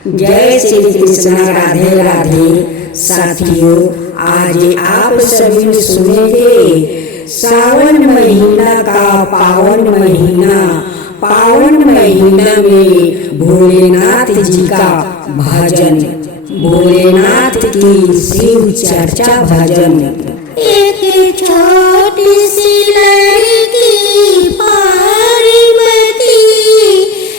जय श्री कृष्ण, राधे राधे। साथियों, आज आप सभी सुनेंगे सावन महीना का पावन महीना में भोलेनाथ जी का भजन, भोलेनाथ की शिव चर्चा भजन। एक छोटी सी लड़की पार्वती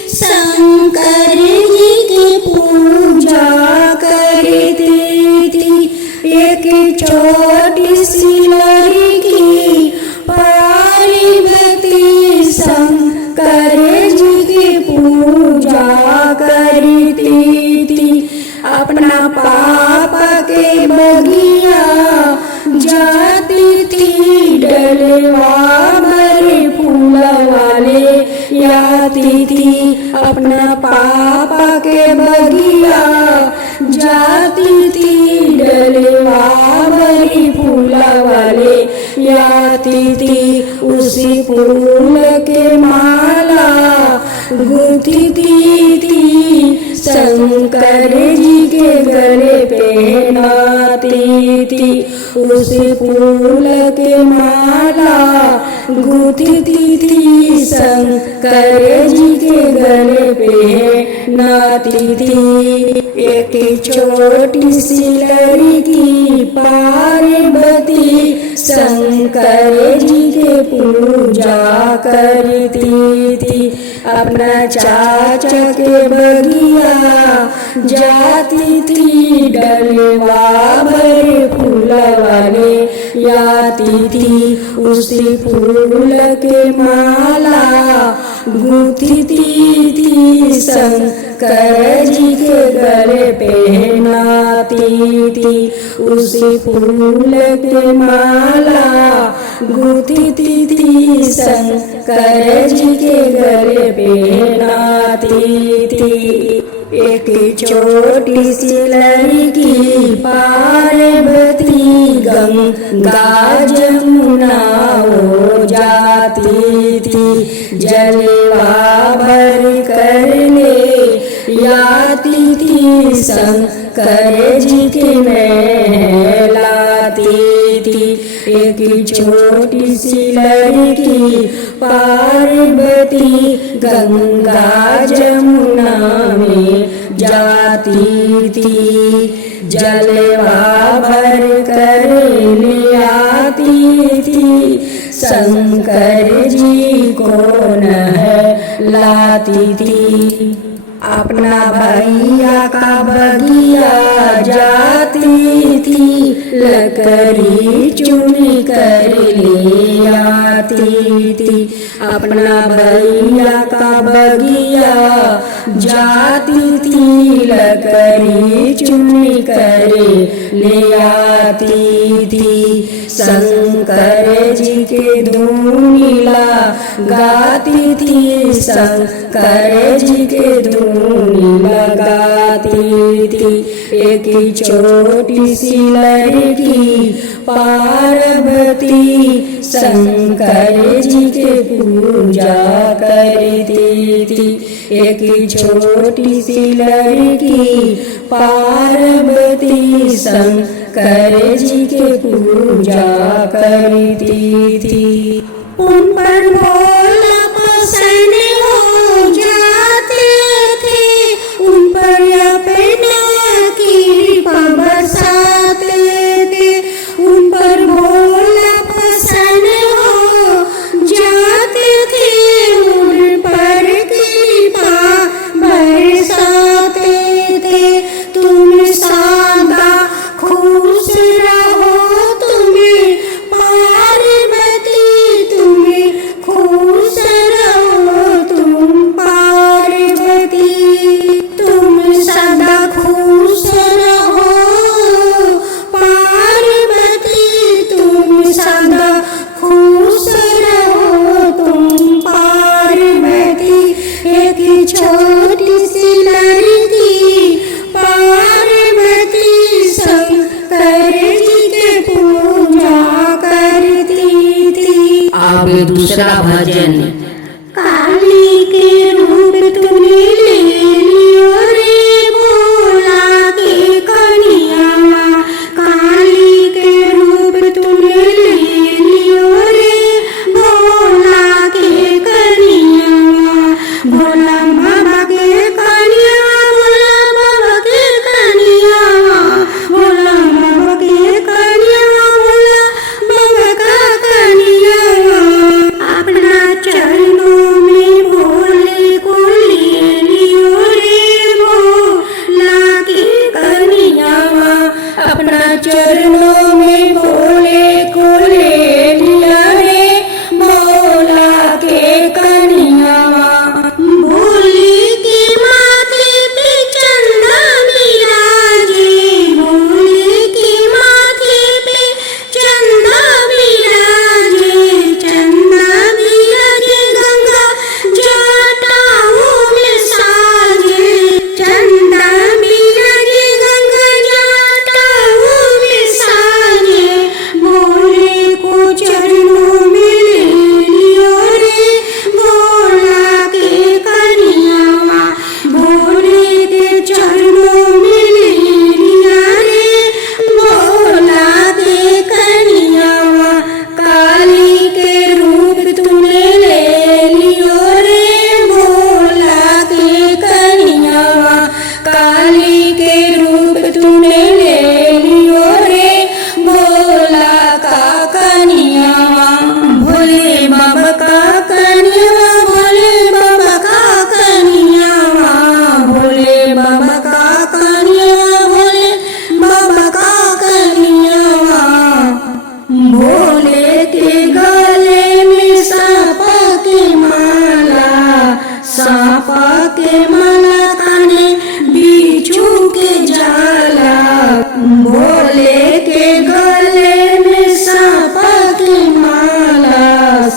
शंकर जी की पूजा करती थी। एक छोटी सी लड़की पार्वती शंकर जी की पूजा करती थी। अपना पापा के बगिया जाती थी, डलवा भरे फूल वाले आती थी। अपना पापा के बगिया जाती थी, डलवा भरे फूल वाले आती थी। उसी फूल के माला गुथती थी, शंकर जी के गले पहनाती थी। उसी फूल के माला गुथती थी, शंकर जी के गले पहनाती थी। एक छोटी सी लड़की पार्वती शंकर जी के पूजा करती थी। अपना चाचा के बगिया जाती थी, डलवा भरे फूल वाले आती थी। उसी फूल के माला गुथती थी, शंकर जी के गले पहनाती थी। उसी फूल के माला गुथती थी, शंकर जी के गले पहनाती थी। एक छोटी सी लड़की पार्वती गंगा जमुना हो जाती थी, जलवा भर करने आती थी, शंकर जी के नहलाती थी। एक छोटी सी लड़की पार्वती गंगा जमुना में जाती थी, जलवा भर कर ले आती थी, शंकर जी को नहलाती थी। अपना भैया का बगिया जाती थी, लकड़ी चुन कर ले आती थी। अपना भैया का बगिया जाती थी, लकड़ी चुन कर ले आती थी। शंकर जी के धूनिला गाती थी, शंकर जी के धूनिला गाती थी। एक छोटी सी लड़की पार्वती शंकर जी के पूजा करती थी। एक छोटी सी लड़की पार्वती शंकर जी के पूजा करती थी। उन पर भोला प्रसन्न हो जाते थे, उन पर अपना कृपा बरसाते थे। उन पर भोला प्रसन्न हो जाते थे, उन पर कृपा बरसाते थे। तुम सदा खुश रहो, तुम्हें पार्वती तुम्हें खुश रहो, तुम पार्वती तुम सदा खुश रहो, पार्वती तुम सदा खुश रहो, तुम पार्वती। एक छोटी सी लड़की पार्वती शंकर जी के पूजा करती थी। अब दूसरा भजन। काली के रूप तूने ले लियो रे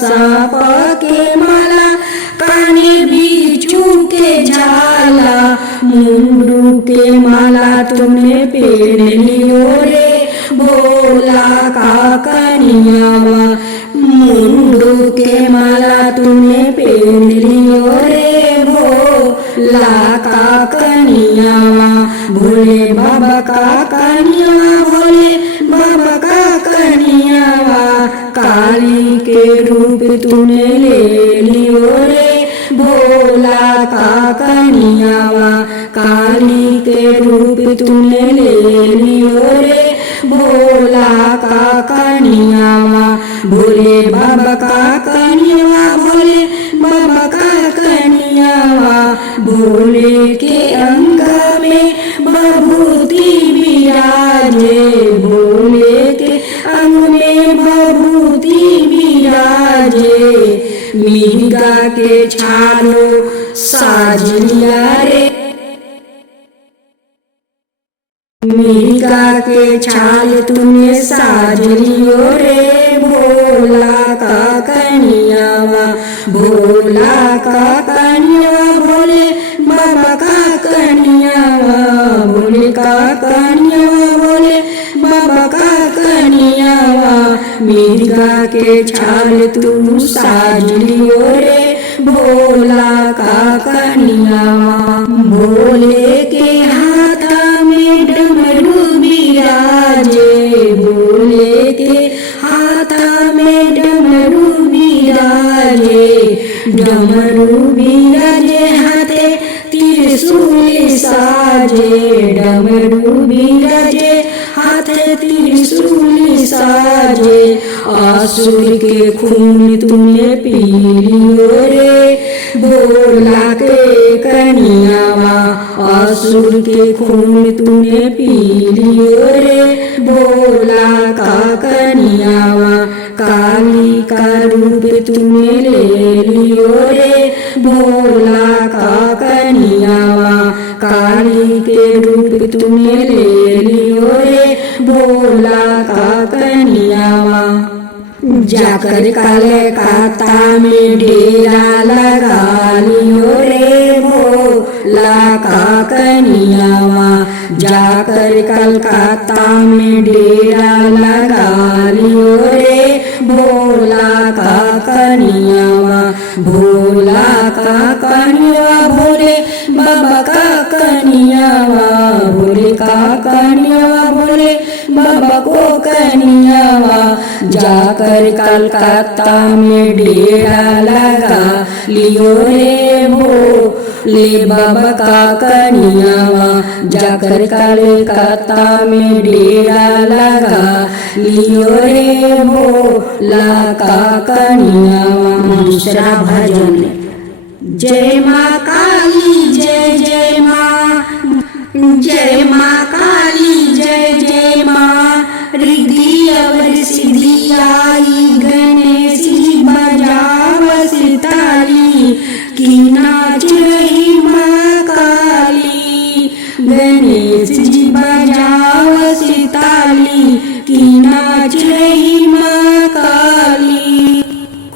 सांप के माला, काने बिच्छू के झाला, मुंडू के माला तुमने पहन लियो रे भोला का कनियावा। मुंडू के माला तुमने पहन लियो रे भोला का कनियावा। भोले बाबा का कनियावा, भोले बाबा का कनियावा। काली के रूप तूने ले लियो रे भोला का कनियावा। काली के रूप तूने ले लियो रे भोला का कनियावा। भोले बाबा का कनियावा, भोले बाबा का कनियावा। भोले के अंग में बभूति विराजे, भोले के अंग में बभूति विराजे। मिर्गा के छालो साज लिया रे, मिर्गा के छाल तूने साज लियो रे भोला का कनियावा। भोला का कनियावा, भोले बाबा का कनियावा। भोले का कनियावा, भोले बाबा का कनियावा। मिर्गा के छाल तू साज लियो रे भोला का कनियावा। भोले के हाथ में डमरू बिराजे, भोले के हाथ में डमरू बिराजे। डमरू बिराजे हाथे त्रिशूल साजे, डमरू बिराजे हाथे त्रिशूल साजे। असुर के खून तुमने पी लियो रे भोला के कनियावा। असुर के खून तूने पी लियो रे भोला का कनियावा। काली का रूप तूने ले लियो रे भोला का कनियावा। काली के रूप तूने ले लियो रे भोला का कनियावा। जाकर कलकत्ता में डेरा लगा लियो रे भोला का कनियावा। जाकर कलकत्ता में डेरा लगा लियो रे भोला का कनियावा। भोला का कनियावा, भोले बाबा का कनियावा। भोले का कनियावा, भोले बाबा को कनियावा। जाकर कलकत्ता में डेरा लगा लियो रे भोले बाबा का कनियावा। जाकर कलकत्ता में डेरा लगा लियो रे भोला का कनियावा। दूसरा भजन। जय माँ काली जय जय माँ, जय माँ काली जय जय माँ। रिद्धि अवर सिद्धि आई, गणेश जी बजावस ताली, की नाच रही माँ काली। गणेश जी बजावस ताली, की नाच रही माँ काली।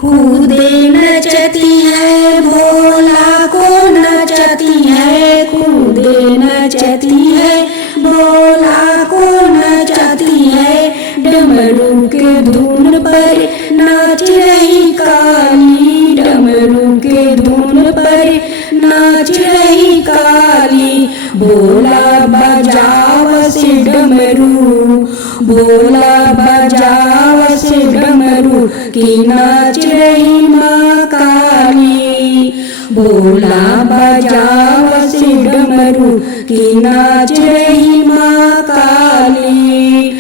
कूदे नचती है भोला को नचती है, कूदे नचती है भोला को नचती है। डमरू के धुन पर नाच रही काली, डमरू के धुन पर नाच रही काली। भोला बजाव से डमरू, भोला बजाव से डमरू, की नाच रही माँ काली। भोला बजाव से डमरू, की नाच रही माँ काली।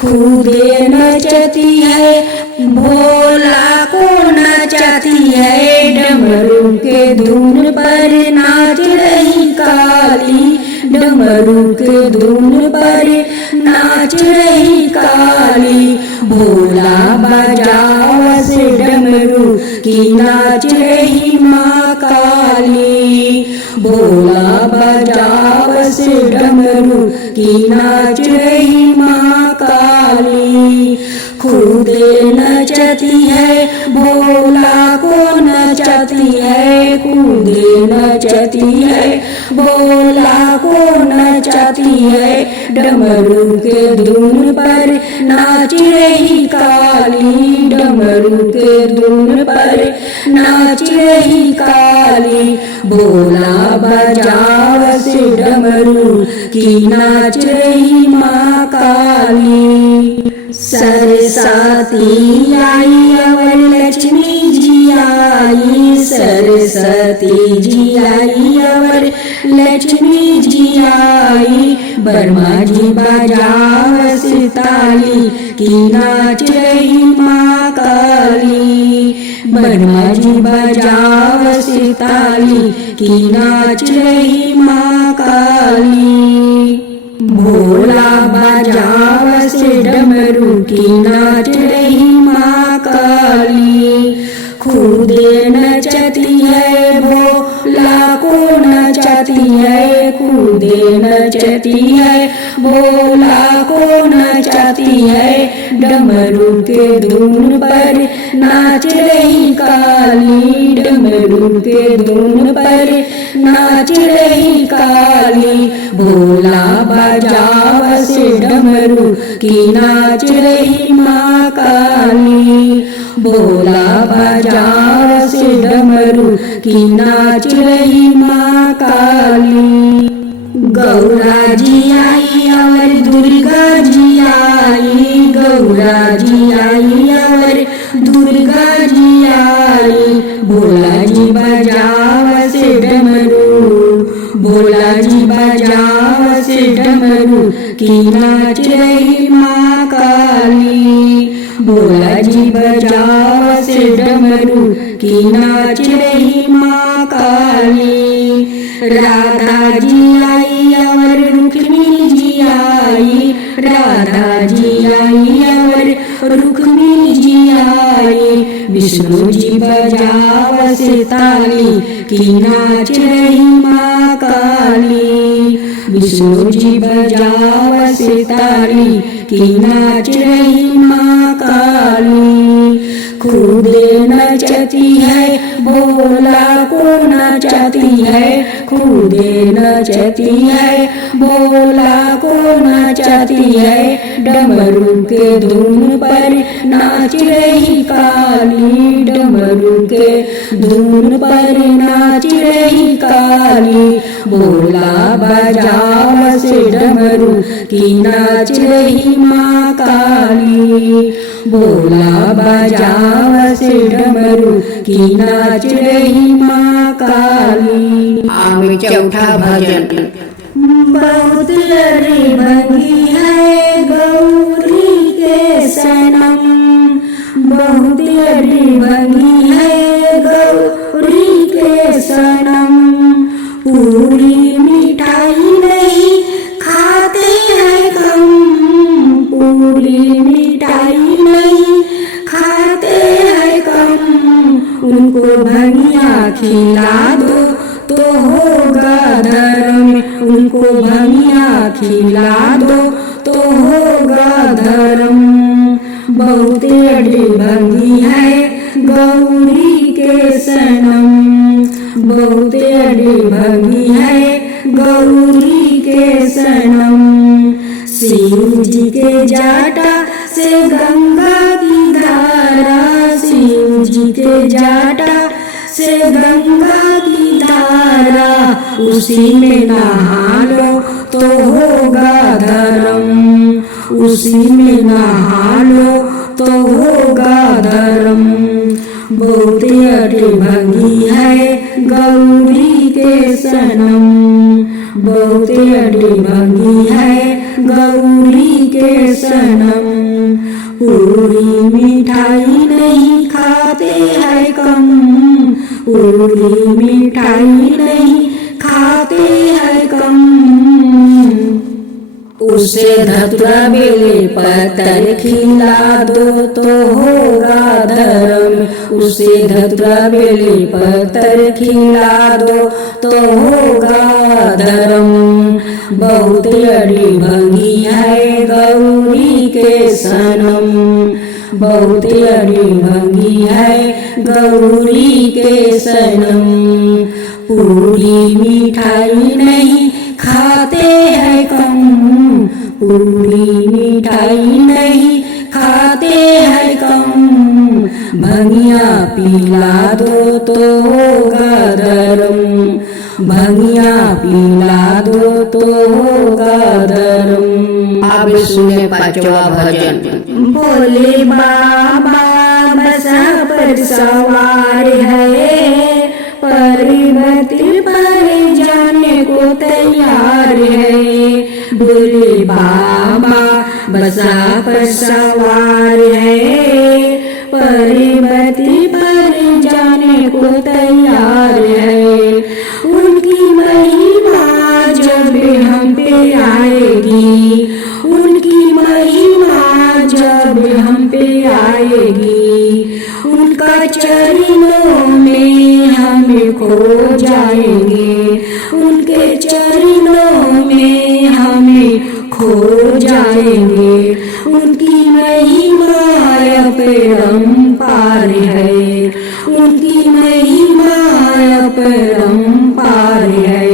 कूदे नचती है भोला को नचती है, डमरू के धुन पर नाच रही काली। डमरू के धुन पर नाच रही काली। भोला बजाव से डमरू, की नाच रही माँ काली। भोला बजाव से डमरू, की नाच रही माँ काली। खुदे नचती है भोला को नचती है, खुदे नचती है भोला को नचती है। डमरू के धुन पर नाच रही काली, डमरू के धुन पर नाच रही काली। भोला बजावस डमरू की नाच रही माँ काली। सरस्वती आई और लक्ष्मी जी आई, सरस्वती जी आई और लक्ष्मी जी आई। ब्रह्मा जी बजावस ताली की नाच रही माँ काली, ब्रह्मा जी बजावस ताली की नाच रही माँ काली। भोला बजावस डमरू की नाच रही माँ काली। खुदे नचती है भोला को नचती है, खुदे नचती है भोला को नचती है। डमरू के धुन पर नाच रही काली, डमरू के धुन पर नाच रही काली। भोला बजावस डमरू की नाच रही माँ काली, भोला बजावस डमरू की नाच रही माँ काली। गौरा जी आई और दुर्गा जी आई, गौरा जी आई और दुर्गा जी आई। भोला जी बजावस डमरू, भोला जी बजावस डमरू की नाच रही माँ काली, भोला जी बजावस डमरू की नाच रही माँ काली। राधा जी आई और रुक्मिणी जी आई, राधा जी आई और रुक्मिणी जी आई। विष्णु जी बजावस ताली की नाच रही माँ काली, विष्णु जी बजावस ताली की नाच रही माँ काली। खुदे नचती है भोला को नचती है, खुदे नचती है भोला को नचती है। डमरू के धुन पर नाच रही काली, डमरू के धुन पर नाच रही काली। भोला बजावस डमरू की नाच रही माँ काली, भोला बजावस डमरू की नाच रही माँ काली। आगे चौथा भजन। बहुत अरे भंगी है गौरी के सनम, बहुत अरे भंगी है गौरी के सनम। पूरी मिठाई नहीं खाते हैं कम, पूरी मिठाई नहीं खाते हैं कम। उनको भंगिया खिला दो तो होगा धर्म, उनको भंगिया खिला दो तो होगा धर्म। बहुत अड़ी भंगी है गौरी के सनम, बहुत अड़ी भंगी है गौरी के सनम। शिव जी के जाटा से गंगा की धारा, शिव जी के जाटा से गंगा की धारा। उसी में नहा लो तो होगा धर्म, उसी में नहा लो तो होगा धर्म। बहुत अड़ी भंगी है गौरी के सनम, बहुत अड़ी भंगी है गौरी के सनम। पूरी मिठाई नहीं खाते हैं कम, पूरी मिठाई नहीं खाते हैं कम। उसे धतुरा बेले पत्थर खिला दो तो होगा धर्म, उसे धतुरा बेले पत्थर खिला दो तो होगा धर्म। बहुत अड़ी भंगी है गौरी के सनम, बहुत अड़भंगी है गौरी के सनम। पूरी मिठाई नहीं खाते हैं कम, पूरी मिठाई नहीं खाते हैं कम। भंगिया पिला दो तो होगा धर्म, भंगिया पिला दो तो होगा धर्म। अब सुने पांचवा भजन। भोले बाबा बसा पर सवार है, पर्वत पर जाने को तैयार है। भोले बाबा बसा पर सवार है, पर्वत पर जाने को तैयार है। उनकी महिमा जब हम पे आएगी, उनकी महिमा जब हम पे आएगी, उनका चरणों में हम खो जाएंगे, उनके चरणों में हम खो जाएंगे। उनकी महिमा अपरंपार है, उनकी महिमा अपरंपार है।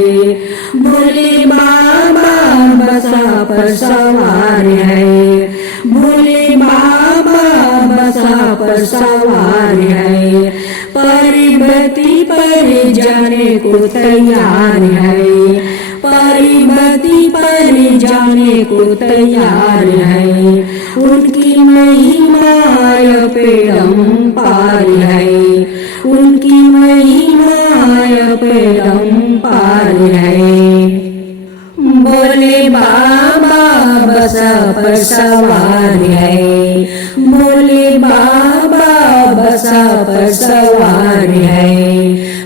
भोले बाबा बसा पर सवार है, भोले बाबा बसा पर सवार है। पर्वती पर जाने को तैयार है, पर्वती पर जाने को तैयार है। उनकी महिमा अपरंपार है, उनकी महिमा अपरंपार है। भोले बाबा बसा पर सवार है, भोले बाबा बसा पर सवार है।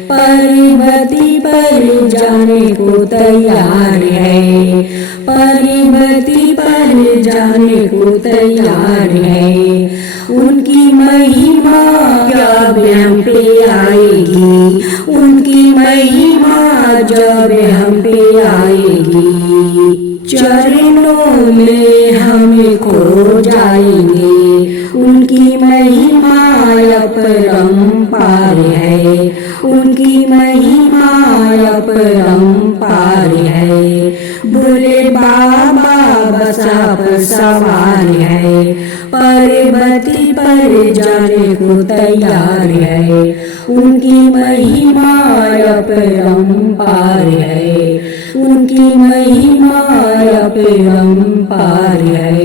पर्वती पर जाने को तैयार है, पर्वती पर जाने को तैयार है। उनकी महिमा जब हम पे आएगी, उनकी महिमा जब हम पे आएगी, चरणों में हम खो जाएंगे। उनकी महिमा अपरंपार है, उनकी महिमा अपरंपार है। भोले बाबा बसा पर सवार है, पर्वती पर जाने को तैयार है। उनकी महिमा अपरंपार है, उनकी महिमा अपरंपार है।